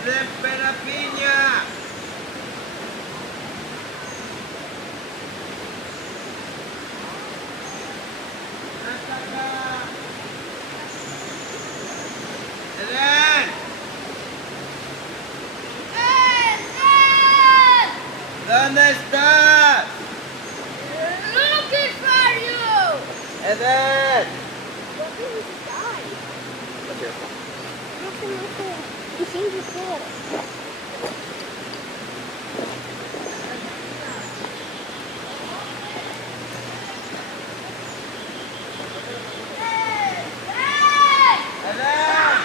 And then pera piña. And then. ¿Dónde estás? Looking for you. And then. What if he died? Nothing. He seems cool. And then.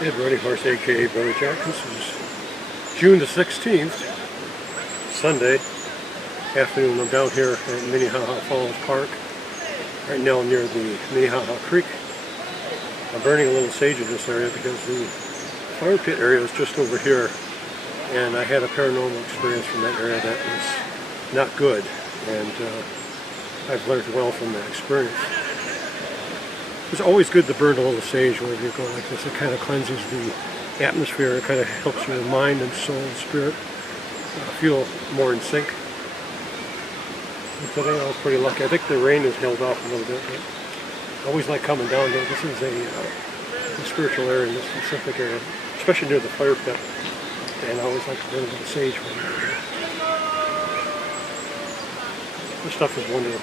Ed Running Horse, aka Brother Jack. This is June the 16th, Sunday afternoon. I'm down here at Minnehaha Falls Park, right now near the Minnehaha Creek. I'm burning a little sage in this area because the fire pit area is just over here, and I had a paranormal experience from that area that was not good, and I've learned well from that experience. It's always good to burn a little sage wherever you go like this. It kind of cleanses the atmosphere. It kind of helps your mind and soul and spirit feel more in sync. And today I was pretty lucky. I think the rain has held off a little bit, but I always like coming down here. This is a spiritual area in this specific area, especially near the fire pit. And I always like to burn a little sage when I'm here. This stuff is wonderful.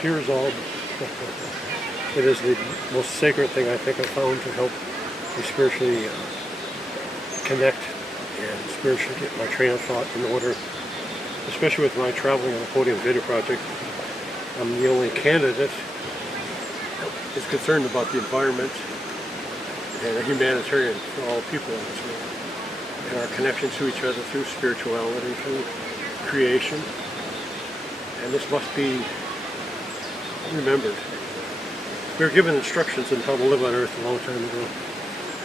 Here's all. It is the most sacred thing I think I've found to help me spiritually connect and spiritually get my train of thought in order, especially with my traveling on the Podium Video Project. I'm the only candidate that is concerned about the environment and a humanitarian for all people in this world, and our connection to each other through spirituality, through creation. And this must be remembered. We were given instructions on how to live on earth a long time ago.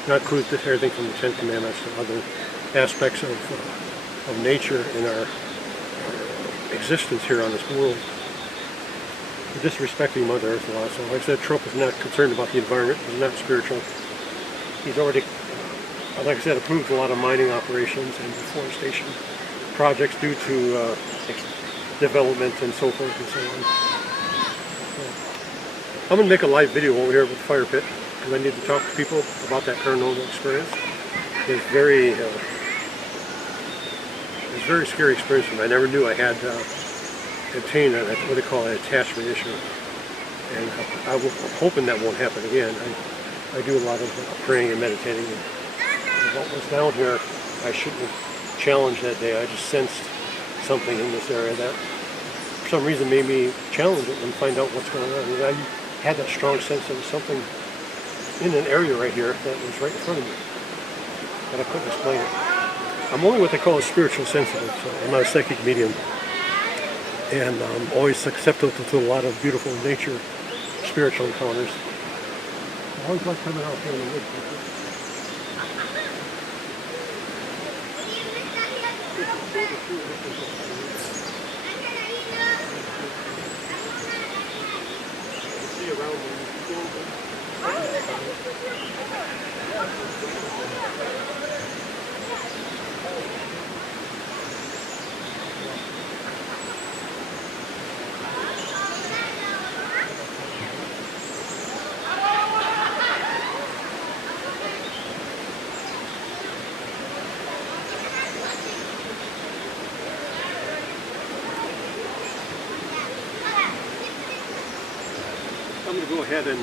Not include everything from the Ten Commandments to other aspects of nature in our existence here on this world. We're disrespecting Mother Earth a lot. So like I said, Trump is not concerned about the environment. He's not spiritual. He's already, like I said, approved a lot of mining operations and deforestation projects due to development and so forth and so on. I'm going to make a live video over here with the fire pit because I need to talk to people about that paranormal experience. It's very scary experience for me. I never knew I had obtained what they call an attachment issue, and I'm hoping that won't happen again. I do a lot of praying and meditating, and what was down here I shouldn't have challenged that day. I just sensed something in this area that for some reason made me challenge it and find out what's going on. And I had that strong sense there was something in an area right here that was right in front of me, but I couldn't explain it. I'm only what they call a spiritual sensitive, so I'm not a psychic medium, and I'm always susceptible to a lot of beautiful nature, spiritual encounters. I always like coming out here in the woods. I'm going to go ahead and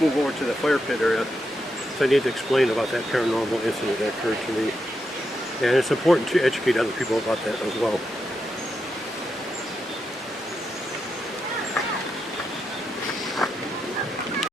move over to the fire pit area. So I need to explain about that paranormal incident that occurred to me. And it's important to educate other people about that as well.